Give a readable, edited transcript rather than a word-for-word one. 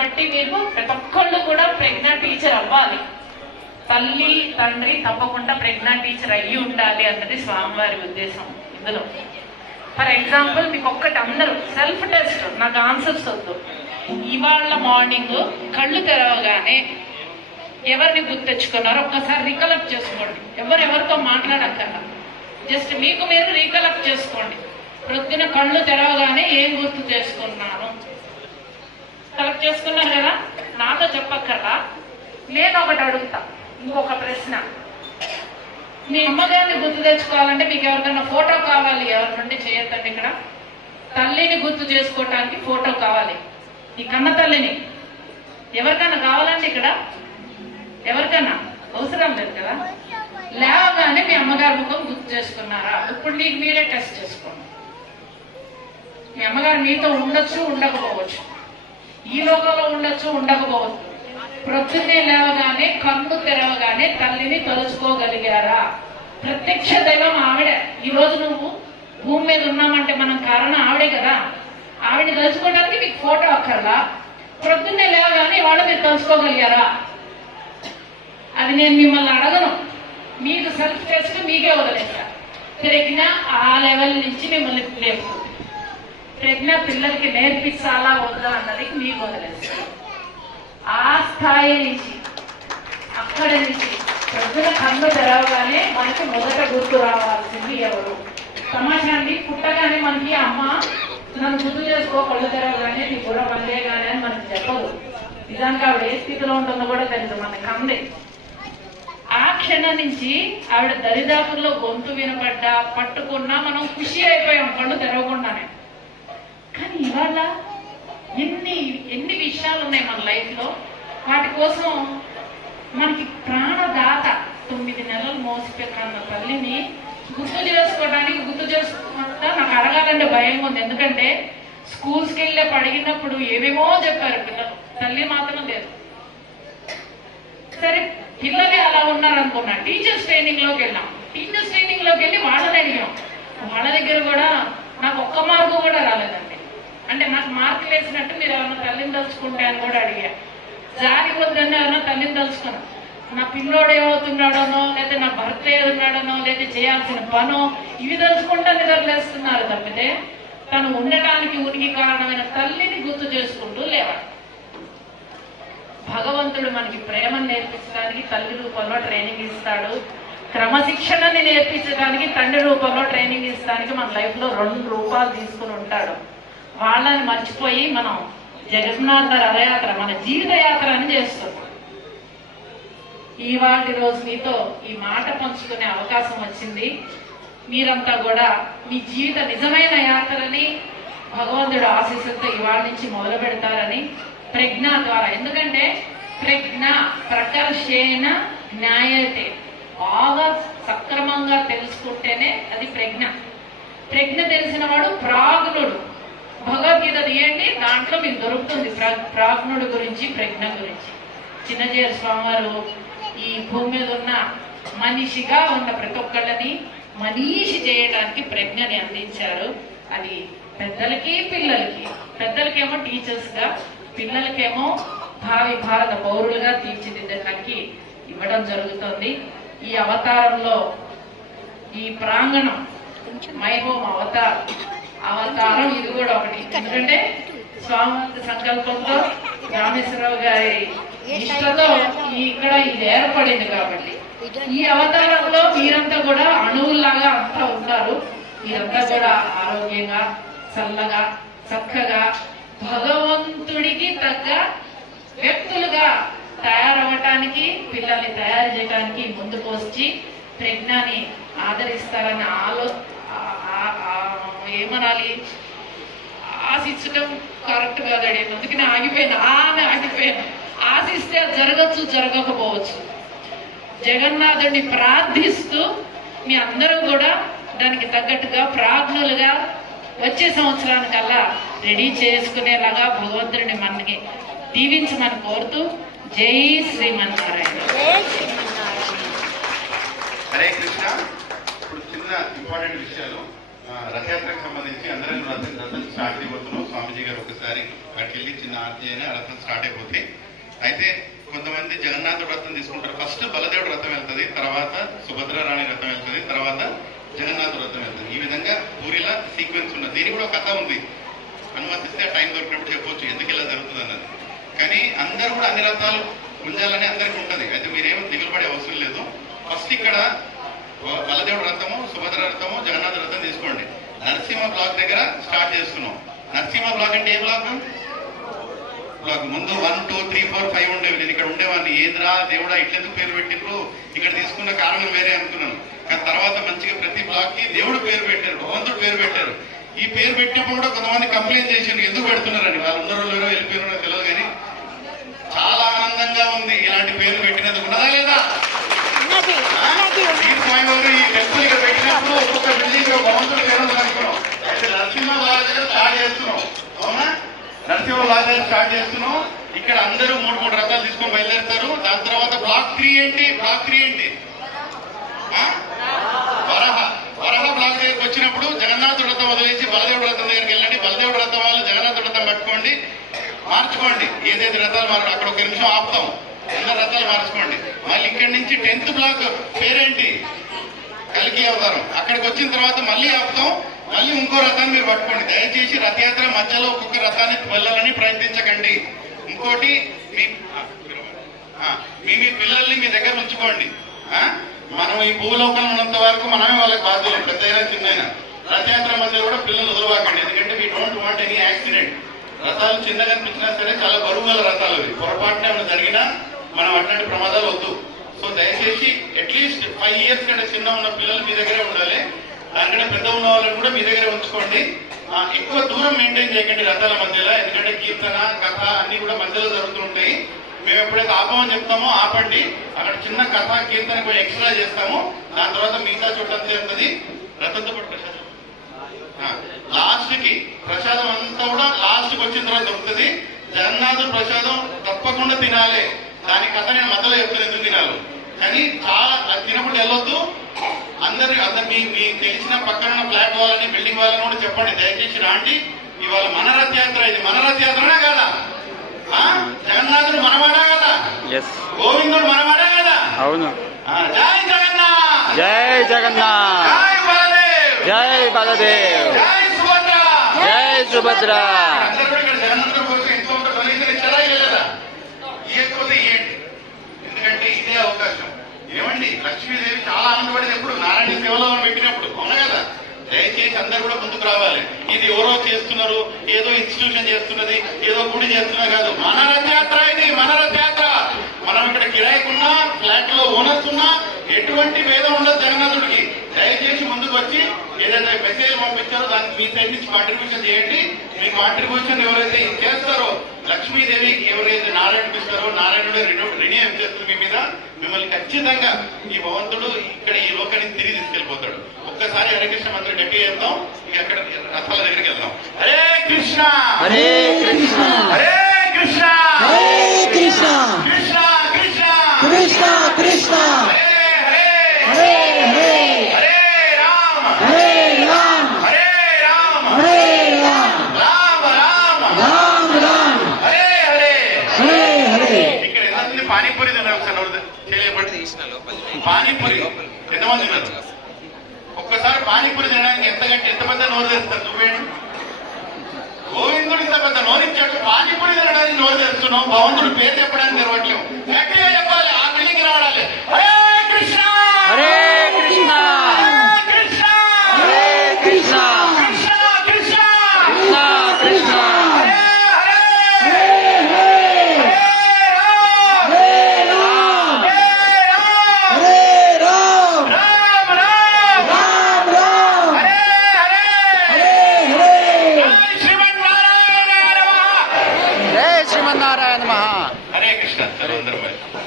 బట్టి మీరు ప్రతి ఒక్కళ్ళు కూడా ప్రెగ్నెంట్ టీచర్ అవ్వాలి. తల్లి తండ్రి తప్పకుండా ప్రెగ్నెంట్ టీచర్ అయ్యి ఉండాలి అన్నది స్వామివారి ఉద్దేశం ఇందులో. ఫర్ ఎగ్జాంపుల్ మీకు ఒక్కటి, అందరూ సెల్ఫ్ టెస్ట్, నాకు ఆన్సర్స్ వద్దు. ఇవాళ మార్నింగ్ కళ్ళు తెరవగానే ఎవరిని గుర్తు తెచ్చుకున్నారో ఒక్కసారి రీకలెక్ట్ చేసుకోండి. ఎవరెవరితో మాట్లాడక్కర్లా, జస్ట్ మీకు మీరు రీకలెక్ట్ చేసుకోండి. ప్రొద్దున కళ్ళు తెరవగానే ఏం గుర్తు చేసుకున్నాను కలెక్ట్ చేసుకున్నారు కదా, నాతో చెప్పక్కర్లా. నేను ఒకటి అడుగుతా, ఇంకొక ప్రశ్న. మీ అమ్మగారిని గుర్తు తెచ్చుకోవాలంటే మీకు ఎవరికైనా ఫోటో కావాలి, ఎవరి నుండి చేయొద్దండి. ఇక్కడ తల్లిని గుర్తు చేసుకోవటానికి ఫోటో కావాలి. ఈ కన్న తల్లిని ఎవరికైనా కావాలండి? ఇక్కడ ఎవరికైనా అవసరం లేదు కదా. లేవగానే మీ అమ్మగారి ముఖం గుర్తు చేసుకున్నారా? ఇప్పుడు నీకు మీరే టెస్ట్ చేసుకోండి. మీ అమ్మగారు మీతో ఉండొచ్చు, ఉండకపోవచ్చు, ఈ లోకంలో ఉండొచ్చు, ఉండకపోవచ్చు. ప్రొద్దున్నే లేవగానే కన్ను తెరవగానే తల్లిని తలుచుకోగలిగారా? ప్రత్యక్ష దైవం ఆవిడే. ఈ రోజు నువ్వు భూమి మీద ఉన్నామంటే మనం కారణం ఆవిడే కదా. ఆవిడని తలుచుకోవడానికి మీకు ఫోటో అక్కర్లా. ప్రొద్దున్నే లేవగానే వాళ్ళు మీరు తలుచుకోగలిగారా? అది నేను మిమ్మల్ని అడగను, మీకు సెల్ఫ్ టెస్ట్ మీకే వదిలేస్తా. ప్రజ్ఞ ఆ లెవెల్ నుంచి మిమ్మల్ని లేపుతుంది. ప్రజ్ఞ పిల్లలకి నేర్పించాలా వద్దా అన్నది మీకు వదిలేస్తాను. ఆ స్థాయి నుంచి, అక్కడి నుంచి ప్రజల కన్ను తెరవగానే మనకి మొదట గుర్తు రావాల్సింది ఎవరు? తమాషా అండి, పుట్టగానే మనకి అమ్మ నన్ను గుర్తు చేసుకో కళ్ళు తెరవగానే నీ బుర్ర పనిచేయగానే అని మనకి చెప్పదు. నిజానికి ఆవిడ ఏ స్థితిలో ఉంటుందో కూడా తెలుసు మనకి అందే. ఆ క్షణం నుంచి ఆవిడ దరిదాపుల్లో గొంతు వినపడ్డా పట్టుకున్నా మనం ఖుషి అయిపోయాం కళ్ళు తెరవకుండానే. కానీ ఇవాళ ఎన్ని విషయాలు ఉన్నాయి మన లైఫ్ లో. వాటి కోసం మనకి ప్రాణదాత 9 నెలలు మోసిపెట్టిన తల్లిని గుర్తు చేసుకుంటా నాకు అడగాలంటే భయంగా ఉంది. ఎందుకంటే స్కూల్స్కి వెళ్ళి అడిగినప్పుడు ఏమేమో చెప్పారు పిల్లలు, తల్లి మాత్రం లేదు. సరే పిల్లలే అలా ఉన్నారనుకున్నా. టీచర్స్ ట్రైనింగ్ లోకి వెళ్ళాం. టీచర్స్ ట్రైనింగ్ లోకి వెళ్ళి వాళ్ళని అడిగాం. వాళ్ళ దగ్గర కూడా నాకు ఒక్క మార్కు కూడా రాలేదండి. అంటే నాకు మార్కులు వేసినట్టు మీరు ఎవరైనా తల్లిని తలుచుకుంటే అని కూడా అడిగా. జారి వద్దని ఎవరైనా తల్లిని తలుచుకున్నాను. నా పిల్లోడు ఏమవుతున్నాడనో, లేదా నా భర్త ఏదున్నాడనో, లేదా చేయాల్సిన పనో ఇవి తలుచుకుంటా నిద్రలేస్తున్నారు తప్పితే తను ఉండటానికి ఉనికి కారణమైన తల్లిని గుర్తు చేసుకుంటూ లేవాలి. భగవంతుడు మనకి ప్రేమను నేర్పించడానికి తల్లి రూపంలో ట్రైనింగ్ ఇస్తాడు. క్రమశిక్షణని నేర్పించడానికి తండ్రి రూపంలో ట్రైనింగ్ ఇస్తానికి మన లైఫ్ లో 2 రూపాలు తీసుకుని ఉంటాడు. వాళ్ళని మర్చిపోయి మనం జగన్నాథ రథయాత్ర, మన జీవిత యాత్ర అని చేస్తున్నాం. ఇవాటి రోజు మీతో ఈ మాట పంచుకునే అవకాశం వచ్చింది. మీరంతా కూడా మీ జీవిత నిజమైన యాత్రని భగవంతుడు ఆశీస్సులతో ఇవాళ నుంచి మొదలు పెడతారని ప్రజ్ఞ ద్వారా. ఎందుకంటే ప్రజ్ఞ ప్రకర్షేణ న్యాయతే, బాగా సక్రమంగా తెలుసుకుంటేనే అది ప్రజ్ఞ. ప్రజ్ఞ తెలిసిన వాడు ప్రాజ్ఞుడు. భగవద్గీత తీయండి, దాంట్లో మీకు దొరుకుతుంది ప్రాజ్ఞుడు గురించి, ప్రజ్ఞ గురించి. చిన్నజీయర్ స్వామి వారు ఈ భూమి మీద ఉన్న మనిషిగా ఉన్న ప్రతి ఒక్కళ్ళని మనీషి చేయడానికి ప్రజ్ఞని అందించారు. అది పెద్దలకి పిల్లలకి. పెద్దలకేమో టీచర్స్ గా, పిల్లలకేమో భావి భారత పౌరులుగా తీర్చిదిద్దడానికి ఇవ్వడం జరుగుతుంది. ఈ అవతారంలో ఈ ప్రాంగణం మై హోమ్ అవతారం ఇది కూడా ఒకటి. ఎందుకంటే స్వామి సంకల్పంతో రామేశ్వరరావు గారి ఇష్టతో ఇక్కడ ఇది ఏర్పడింది కాబట్టి ఈ అవతారంలో మీరంతా కూడా అణువుల్లాగా అంతా ఉంటారు. మీరంతా కూడా ఆరోగ్యంగా, చల్లగా, చక్కగా భగవంతుడికి తగ్గ వ్యక్తులుగా తయారవటానికి, పిల్లల్ని తయారు చేయడానికి ముందుకు వచ్చి ప్రజ్ఞాని ఆదరిస్తారని ఏమనాలి, ఆశించడం కరెక్ట్ కాదండి. అందుకని ఆగిపోయాను. ఆశిస్తే జరగచ్చు, జరగకపోవచ్చు. జగన్నాథుడిని ప్రార్థిస్తూ మీ అందరూ కూడా దానికి తగ్గట్టుగా ప్రాజ్ఞులుగా వచ్చే సంవత్సరానికల్లా రెడీ చేసుకునేలాగా భగవంతుడిని మనకి దీవించమని కోరుతూ జై శ్రీమన్నారాయణ. హరే కృష్ణ. ఇప్పుడు చిన్న ఇంపార్టెంట్ విషయాలు రథయాత్రకు సంబంధించి అందరం రథం స్టార్ట్ అయిపోతున్నాం. స్వామీజీ గారు ఒకసారి అక్కడికి వెళ్ళి చిన్న ఆర్తి అయినా రథం స్టార్ట్ అయిపోతే, అయితే కొంతమంది జగన్నాథుడు రథం తీసుకుంటారు. ఫస్ట్ బలదేవుడు రథం వెళ్తుంది, తర్వాత సుభద్రారాణి రథం వెళ్తుంది, తర్వాత జగన్నాథుడు రథం వెళ్తుంది. ఈ విధంగా పూరిలా సీక్వెన్స్ ఉన్నది. దీనికి కూడా ఒక కథ ఉంది. అనుమతిస్తే టైం దొరికినప్పుడు చెప్పొచ్చు ఎందుకు ఇలా జరుగుతుంది అన్నది. కానీ అందరూ కూడా అన్ని రథాలు ఉండాలని అందరికీ ఉంటుంది. అయితే మీరేమో దిగులు పడే అవసరం లేదు. ఫస్ట్ ఇక్కడ బలదేవుడు రథము, సుభద్ర రథము, జగన్నాథ రథం తీసుకోండి. నరసింహ బ్లాక్ దగ్గర స్టార్ట్ చేస్తున్నాం. నరసింహ బ్లాక్ అంటే ఏ బ్లాక్? ముందు 1, 2, 3, 4, 5 ఉండేవి. నేను ఇక్కడ ఉండేవాడిని. ఏంద్రా దేవుడా ఇట్లెందుకు పేరు పెట్టిండ్రు, ఇక్కడ తీసుకున్న కారణం వేరే అనుకున్నాను. కానీ తర్వాత మంచిగా ప్రతి బ్లాక్ కి దేవుడు పేరు పెట్టారు, భగవంతుడు పేరు పెట్టారు. ఈ పేరు పెట్టినప్పుడు కూడా కొంతమంది కంప్లైంట్ చేసిండ్రు ఎందుకు పెడుతున్నారని. వాళ్ళు ఉన్నారో లేరో వెళ్ళిపోయినారో తెలియదు, కానీ చాలా ఆనందంగా ఉంది ఇలాంటి పేరు పెట్టినందుకు. ఉన్నదా లేదా? ఈ టెంపుల్ ఇక్కడ పెట్టినప్పుడు ఒక్కొక్క బిల్డింగ్ భగవంతుడు పేరు అనుకున్నాం. అయితే నరసింహ లాగా దగ్గర స్టార్ట్ చేస్తున్నాం. అవునా? నరసింహ లాగా స్టార్ట్ చేస్తున్నాం. ఇక్కడ అందరూ 3 రథాలు తీసుకొని బయలుదేరుతారు. దాని తర్వాత బ్లాక్ 3 ఏంటి? బ్లాక్ 3 ఏంటి? వరహ బ్లాక్ దగ్గరికి వచ్చినప్పుడు జగన్నాథుడు రథం వదిలేసి బలదేవుడు రథం దగ్గరికి వెళ్ళండి. బలదేవుడు రథం వాళ్ళు జగన్నాథుడు రథం పట్టుకోండి, మార్చుకోండి. ఏదైతే రథాలు మారు అక్కడ 1 నిమిషం ఆపుతాం, అందరు రథాలు మార్చుకోండి. మళ్ళీ ఇక్కడి నుంచి 10th బ్లాక్ పేరేంటి? కలికి అవతారం. అక్కడికి వచ్చిన తర్వాత మళ్ళీ ఆపుతాం, మళ్ళీ ఇంకో రథాన్ని మీరు పట్టుకోండి. దయచేసి రథయాత్ర మధ్యలో ఒక్కొక్క రథాన్ని వెళ్ళాలని ప్రయత్నించకండి. ఇంకోటి మీ పిల్లల్ని మీ దగ్గర ఉంచుకోండి. మనం ఈ భూలోకంలో ఉన్నంత వరకు మనమే వాళ్ళకి బాధ్యులు, పెద్దయినా చిన్నైనా. రథయాత్ర మధ్య కూడా పిల్లలు వదలవాకండి. ఎందుకంటే we don't want any accident. రథాలు చిన్నగా అనిపించినా సరే చాలా బరువు గల రథాలు అవి. పొరపాటున ఏమైనా జరిగినా మనం అట్లాంటి ప్రమాదాలు వద్దు. సో దయచేసి అట్లీస్ట్ 5 years కంటే చిన్న ఉన్న పిల్లలు మీ దగ్గరే ఉండాలి. దానికంటే పెద్ద ఉన్న వాళ్ళని కూడా మీ దగ్గరే ఉంచుకోండి. ఎక్కువ దూరం మెయింటైన్ చేయకండి రథాల మధ్యలో. ఎందుకంటే కీర్తన, కథ అన్ని కూడా మధ్యలో జరుగుతుంటాయి. మేము ఎప్పుడైతే ఆపమని చెప్తామో ఆపండి. అక్కడ చిన్న కథ, కీర్తన కొంచెం ఎక్స్ట్రా చేస్తాము. దాని తర్వాత మిగతా చూడంతా ఉంటుంది. రథంతో పాటు ప్రసాదం లాస్ట్ కి, ప్రసాదం అంతా కూడా లాస్ట్ కి వచ్చిన తర్వాత దొరుకుతుంది. జగన్నాథుడు ప్రసాదం తప్పకుండా తినాలి. దాని కథ నేను మధ్యలో చెప్తాను ఎందుకు తినాలి. కానీ చాలా అది తినకుండా వెళ్ళొద్దు. అందరు మీ తెలిసిన పక్కన ఉన్న ఫ్లాట్ వాళ్ళని, బిల్డింగ్ వాళ్ళని కూడా చెప్పండి దయచేసి రాండి. ఇవాళ మన రథయాత్ర, ఇది మన రథయాత్రనే కదా. జగన్నాథుడు మనవాడా కదా, గోవిందుడు మనవాడా కదా. అవును. జై జగన్నాథ్, జై జగన్నాథ్, జై బలదేవ్, జై బలదేవ్, జై సుభద్ర, జై సుభద్ర. అందరూ కూడా ఇక్కడ జగన్నాథుడు కోసం ఎంతో డొనేషన్ ఇచ్చారా లేదా? ఇవ్వకపోతే ఇవ్వండి. ఎందుకంటే ఇదే అవకాశం. ఏమండి, లక్ష్మీదేవి చాలా ఆనందపడేది ఎప్పుడు నారాయణ సేవలో పెట్టినప్పుడు. అవునా కదా? దయచేసి అందరూ కూడా ముందుకు రావాలి. ఇది ఎవరో చేస్తున్నారు, ఏదో ఇన్స్టిట్యూషన్ చేస్తున్నది, ఏదో గుడి చేస్తున్నారు కాదు. మన రథయాత్ర ఇది, మన రథయాత్ర. మనం ఇక్కడ కిరాయికున్నా, ఫ్లాట్ లో ఓనర్స్ ఉన్నా ఎటువంటి భేదం ఉండదు జగన్నాథుడికి. దయచేసి ముందుకు వచ్చి ఏదైతే మెసేజ్ పంపించారో దానికి మీ సైడ్ నుంచి కాంట్రిబ్యూషన్ చేయండి. మీ కాంట్రిబ్యూషన్ ఎవరైతే చేస్తారో లక్ష్మీదేవికి ఎవరైతే నారాయణకి ఇస్తారో నారాయణుడే రిణయం చేస్తుంది మీ మీద. మిమ్మల్ని ఖచ్చితంగా ఈ భగవంతుడు ఇక్కడ ఈ లోకానికి తిరిగి తీసుకెళ్లిపోతాడు. ఒక్కసారి హరే కృష్ణ మంత్రం గట్టిగా చెప్తాం. ఇక అక్కడ రథాల దగ్గరికి వెళ్దాం. హరే కృష్ణ, హరే కృష్ణ, హరే కృష్ణ, హరే కృష్ణ, కృష్ణ కృష్ణ, కృష్ణ కృష్ణ, హరే హరే, హరే హరే, హరే రామ, హరే రామ, హరే రామ, హరే రామ, రామ రామ, రామ రామ, హరే హరే, హరే హరే. ఇక్కడ ఎంతమంది పానీపూరి తిన్నారు? ఒకసారి తెలియబడి పానీపూరి ఎంతమంది తిన్నారు? ఒక్కసారి పానీపూరి తినడానికి ఎంత పెద్ద నోరు తెస్తారు చూపేయండి. గోవిందుడు ఇంత పెద్ద నోరు ఇచ్చాడు, పానీపూరి తినడానికి నోరు తెస్తున్నాం. భగవంతుడు పేరు చెప్పడానికి తెరవట్లేము.